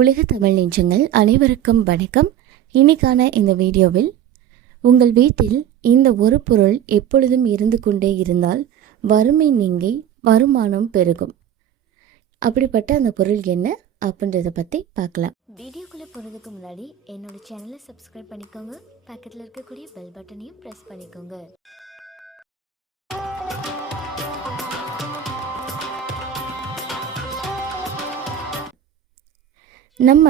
உலக தமிழ் நெஞ்சங்கள் அனைவருக்கும் வணக்கம். இன்னைக்கான இந்த வீடியோவில் உங்கள் வீட்டில் இந்த ஒரு பொருள் எப்பொழுதும் இருந்து கொண்டே இருந்தால் வறுமை நீங்கி வருமானம் பெருகும். அப்படிப்பட்ட அந்த பொருள் என்ன அப்படின்றத பற்றி பார்க்கலாம். வீடியோக்குள்ளே போகிறதுக்கு முன்னாடி என்னோட சேனலை சப்ஸ்கிரைப் பண்ணிக்கோங்க. பக்கத்தில் இருக்கக்கூடிய பெல் பட்டனையும் ப்ரெஸ் பண்ணிக்கோங்க. நம்ம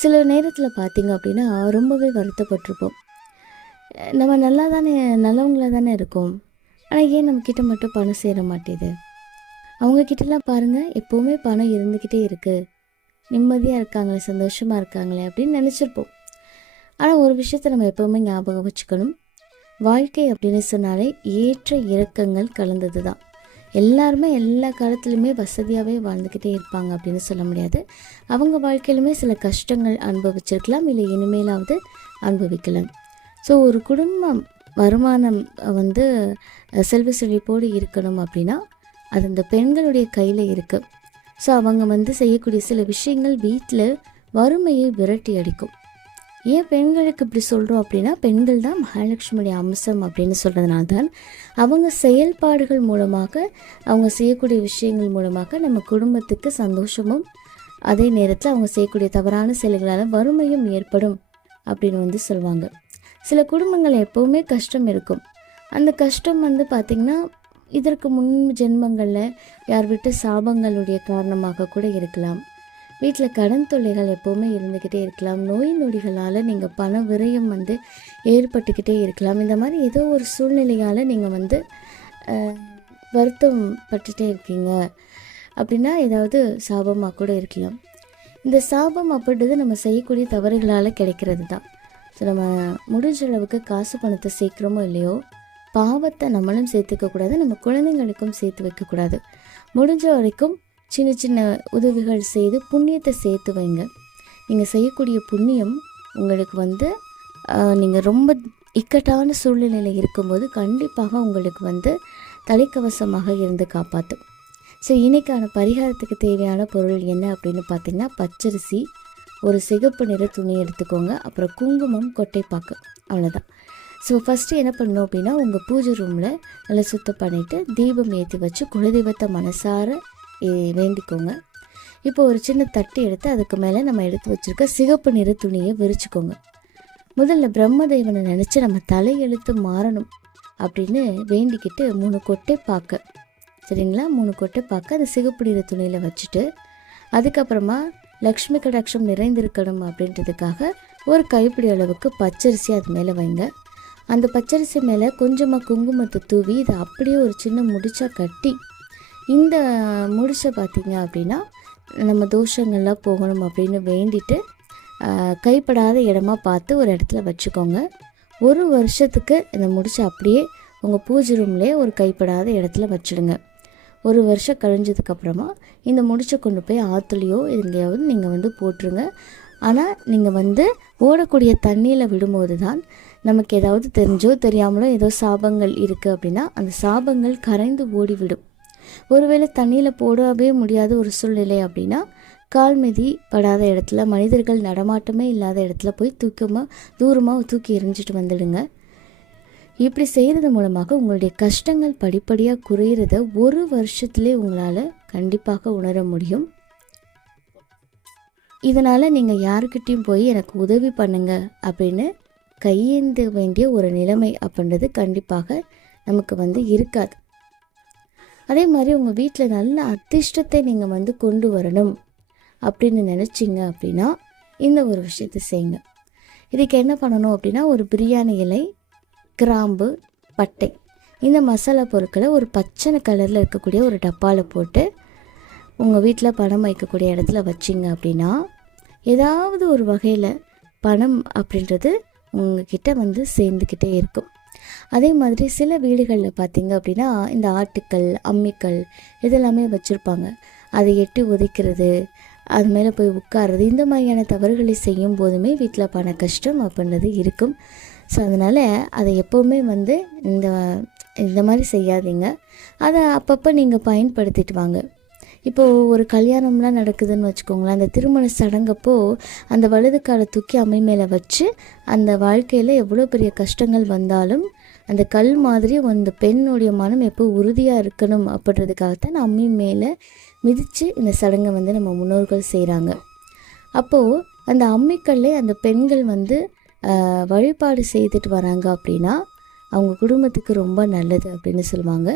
சில நேரத்தில் பார்த்திங்க அப்படின்னா ரொம்பவே வருத்தப்பட்டிருப்போம். நம்ம நல்லா தானே நல்லவங்களாக தானே இருக்கோம். ஆனால் ஏன் நம்மக்கிட்ட மட்டும் பணம் சேர மாட்டேது? அவங்கக்கிட்டலாம் பாருங்கள் எப்போவுமே பணம் இருந்துக்கிட்டே இருக்குது நிம்மதியாக இருக்காங்களே சந்தோஷமாக இருக்காங்களே அப்படின்னு நினச்சிருப்போம். ஆனால் ஒரு விஷயத்த நம்ம எப்போவுமே ஞாபகம் வச்சுக்கணும். வாழ்க்கை அப்படின்னு சொன்னாலே ஏற்ற இறக்கங்கள் கலந்தது தான் எல்லாருமே எல்லா காலத்துலையுமே வசதியாகவே வாழ்ந்துக்கிட்டே இருப்பாங்க அப்படின்னு சொல்ல முடியாது. அவங்க வாழ்க்கையிலுமே சில கஷ்டங்கள் அனுபவிச்சிருக்கலாம் இல்லை இனிமேலாவது அனுபவிக்கலாம். ஸோ ஒரு குடும்பம் வருமானம் வந்து செல்வ செழிப்போடு இருக்கணும் அப்படின்னா அது அந்த பெண்களுடைய கையில் இருக்குது ஸோ அவங்க வந்து செய்யக்கூடிய சில விஷயங்கள் வீட்டில் வறுமையை விரட்டி அடிக்கும். ஏன் பெண்களுக்கு இப்படி சொல்கிறோம் அப்படின்னா பெண்கள் தான் மகாலட்சுமியுடைய அம்சம் அப்படின்னு சொல்கிறதுனால தான் அவங்க செயல்பாடுகள் மூலமாக அவங்க செய்யக்கூடிய விஷயங்கள் மூலமாக நம்ம குடும்பத்துக்கு சந்தோஷமும் அதே நேரத்தில் அவங்க செய்யக்கூடிய தவறான செயல்களால் வறுமையும் ஏற்படும் அப்படின்னு வந்து சொல்லுவாங்க சில குடும்பங்கள் எப்போவுமே கஷ்டம் இருக்கும். அந்த கஷ்டம் வந்து பார்த்திங்கன்னா இதற்கு முன் ஜென்மங்களில் யார் விட்டு சாபங்களுடைய காரணமாக கூட இருக்கலாம். வீட்டில் கடன் தொல்லைகள் எப்போவுமே இருந்துக்கிட்டே இருக்கலாம். நோய் நொடிகளால் நீங்கள் பண விரயம் வந்து ஏற்பட்டுக்கிட்டே இருக்கலாம். இந்த மாதிரி ஏதோ ஒரு சூழ்நிலையால் நீங்கள் வந்து வருத்தம் பட்டுட்டே இருக்கீங்க. அப்படின்னா ஏதாவது சாபமாக கூட இருக்கலாம். இந்த சாபம் அப்படின்றது நம்ம செய்யக்கூடிய தவறுகளால் கிடைக்கிறது தான். ஸோ நம்ம முடிஞ்ச அளவுக்கு காசு பணத்தை சேர்க்குறோமோ இல்லையோ பாவத்தை நம்மளும் சேர்த்துக்க கூடாது. நம்ம குழந்தைங்களுக்கும் சேர்த்து வைக்கக்கூடாது முடிஞ்ச வரைக்கும் சின்ன சின்ன உதவிகள் செய்து புண்ணியத்தை சேர்த்து வைங்க. நீங்கள் செய்யக்கூடிய புண்ணியம் உங்களுக்கு வந்து நீங்கள் ரொம்ப இக்கட்டான சூழ்நிலையில் இருக்கும்போது கண்டிப்பாக உங்களுக்கு வந்து தலைக்கவசமாக இருந்து காப்பாற்றும் ஸோ இன்னைக்கான பரிகாரத்துக்கு தேவையான பொருள் என்ன அப்படின்னு பார்த்தீங்கன்னா பச்சரிசி ஒரு சிகப்பு நிற துணி எடுத்துக்கோங்க அப்புறம் குங்குமம் கொட்டைப்பாக்கு அவ்வளோதான் ஸோ ஃபஸ்ட்டு என்ன பண்ணணும் அப்படின்னா உங்கள் பூஜை ரூமில் நல்லா சுத்தம் பண்ணிவிட்டு தீபம் ஏற்றி வச்சு குலதெய்வத்தை மனசார வேண்டிக்கோங்க. இப்போ ஒரு சின்ன தட்டு எடுத்து அதுக்கு மேலே நம்ம எடுத்து வச்சுருக்க சிகப்பு நிற துணியை விரிச்சுக்கோங்க. முதல்ல பிரம்மதேவனை நினச்சி நம்ம தலையெழுத்து மாறணும் அப்படின்னு வேண்டிக்கிட்டு மூணு கொட்டை பார்க்க சரிங்களா? மூணு கொட்டை பார்க்க அந்த சிகப்பு நிற துணியில் வச்சுட்டு அதுக்கப்புறமா லக்ஷ்மி கடாட்சம் நிறைந்திருக்கணும் அப்படின்றதுக்காக ஒரு கைப்பிடி அளவுக்கு பச்சரிசி அது மேலே வைங்க. அந்த பச்சரிசி மேலே கொஞ்சமாக குங்குமத்தை தூவி இதை அப்படியே ஒரு சின்ன முடிச்சா கட்டி இந்த முடிச்சை பார்த்திங்க அப்படின்னா நம்ம தோஷங்கள்லாம் போகணும் அப்படின்னு வேண்டிட்டு கைப்படாத இடமா பார்த்து ஒரு இடத்துல வச்சுக்கோங்க. ஒரு வருஷத்துக்கு இந்த முடிச்சை அப்படியே உங்கள் பூஜை ரூம்லேயே ஒரு கைப்படாத இடத்துல வச்சுடுங்க. ஒரு வருஷம் கழிஞ்சதுக்கப்புறமா இந்த முடிச்சை கொண்டு போய் ஆற்றுலையோ எங்கேயாவது நீங்கள் வந்து போட்டுருங்க. ஆனால் நீங்கள் வந்து ஓடக்கூடிய தண்ணியில் விடும்போது தான் நமக்கு ஏதாவது தெரிஞ்சோ தெரியாமலோ ஏதோ சாபங்கள் இருக்குது அப்படின்னா அந்த சாபங்கள் கரைந்து ஓடிவிடும். ஒருவேளை தண்ணியில் போடவே முடியாத ஒரு சூழ்நிலை அப்படின்னா கால் மிதி படாத இடத்துல மனிதர்கள் நடமாட்டமே இல்லாத இடத்துல போய் தூக்கமாக தூரமாக தூக்கி எரிஞ்சிட்டு வந்துடுங்க. இப்படி செய்கிறது மூலமாக உங்களுடைய கஷ்டங்கள் படிப்படியாக குறையிறத ஒரு வருஷத்துலேயே உங்களால் கண்டிப்பாக உணர முடியும். இதனால் நீங்கள் யாருக்கிட்டேயும் போய் எனக்கு உதவி பண்ணுங்க அப்படின்னு கையேந்த வேண்டிய ஒரு நிலைமை அப்படின்றது கண்டிப்பாக நமக்கு வந்து இருக்காது. அதே மாதிரி உங்கள் வீட்டில் நல்ல அதிர்ஷ்டத்தை நீங்கள் வந்து கொண்டு வரணும். அப்படின்னு நினச்சிங்க அப்படின்னா இந்த ஒரு விஷயத்தை செய்யுங்க இதுக்கு என்ன பண்ணணும் அப்படின்னா ஒரு பிரியாணி இலை கிராம்பு பட்டை. இந்த மசாலா பொருட்களை ஒரு பச்சை கலரில் இருக்கக்கூடிய ஒரு டப்பாவில் போட்டு உங்கள் வீட்டில் பணம் வைக்கக்கூடிய இடத்துல வச்சிங்க அப்படின்னா ஏதாவது ஒரு வகையில் பணம் அப்படின்றது உங்ககிட்ட வந்து சேர்ந்துக்கிட்டே இருக்கும். அதே மாதிரி சில வீடுகளில் பார்த்தீங்க அப்படின்னா இந்த ஆட்டுக்கள் அம்மிக்கல் இதெல்லாமே வச்சுருப்பாங்க. அதை எட்டி உதைக்கிறது அது மேலே போய் உட்கார்றது இந்த மாதிரியான தவறுகளை செய்யும் போதுமே வீட்டில் பண கஷ்டம் அப்படின்றது இருக்கும். ஸோ அதனால் அதை எப்போவுமே வந்து இந்த இந்த மாதிரி செய்யாதீங்க. அதை அப்பப்போ நீங்கள் பயன்படுத்திட்டு வாங்க. இப்போது ஒரு கல்யாணம்லாம் நடக்குதுன்னு வச்சுக்கோங்களேன் அந்த திருமண சடங்கப்போ அந்த வலது காலை தூக்கி அம்மை மேலே வச்சு அந்த வாழ்க்கையில் எவ்வளோ பெரிய கஷ்டங்கள் வந்தாலும் அந்த கல் மாதிரி அந்த பெண்ணுடைய மனம் எப்போ உறுதியாக இருக்கணும் அப்படின்றதுக்காகத்தான் அம்மி மேலே மிதித்து இந்த சடங்கை வந்து நம்ம முன்னோர்கள் செய்கிறாங்க அப்போது அந்த அம்மிக்கல்லே அந்த பெண்கள் வந்து வழிபாடு செய்துட்டு வராங்க அப்படின்னா அவங்க குடும்பத்துக்கு ரொம்ப நல்லது அப்படின்னு சொல்லுவாங்க.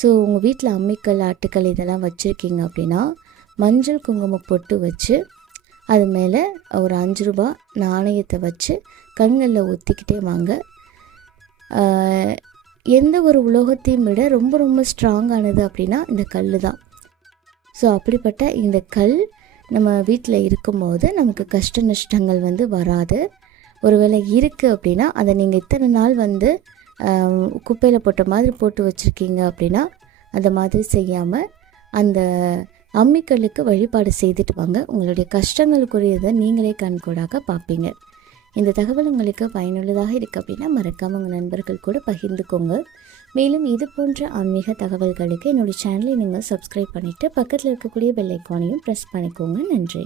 ஸோ உங்கள் வீட்டில் அம்மிக்கல் ஆட்டுக்கல் இதெல்லாம் வச்சுருக்கீங்க அப்படின்னா மஞ்சள் குங்குமம் பொட்டு வச்சு அது மேலே ஒரு அஞ்சு ரூபா நாணயத்தை வச்சு கண்களில் ஒத்திக்கிட்டே வாங்க. எந்த ஒரு உலோகத்தையும் விட ரொம்ப ரொம்ப ஸ்ட்ராங்கானது அப்படின்னா இந்த கல் தான். ஸோ அப்படிப்பட்ட இந்த கல் நம்ம வீட்டில் இருக்கும்போது நமக்கு கஷ்ட நஷ்டங்கள் வந்து வராது. ஒருவேளை இருக்குது அப்படின்னா அதை நீங்கள் இத்தனை நாள் வந்து குப்பையில் போட்ட மாதிரி போட்டு வச்சுருக்கீங்க அப்படின்னா அந்த மாதிரி செய்யாமல் அந்த அம்மிக்கல்லுக்கு வழிபாடு செய்துட்டு வாங்க. உங்களுடைய கஷ்டங்களுக்குரியதை நீங்களே கண்கூடாக பார்ப்பீங்க. இந்த தகவல் உங்களுக்கு பயனுள்ளதாக இருக்குது அப்படின்னா மறக்காமல் உங்கள் நண்பர்கள் கூட பகிர்ந்துக்கோங்க. மேலும் இது போன்ற ஆன்மீக தகவல்களுக்கு என்னுடைய சேனலை நீங்கள் சப்ஸ்கிரைப் பண்ணிவிட்டு பக்கத்தில் இருக்கக்கூடிய பெல் ஐக்கானையும் ப்ரெஸ் பண்ணிக்கோங்க. நன்றி.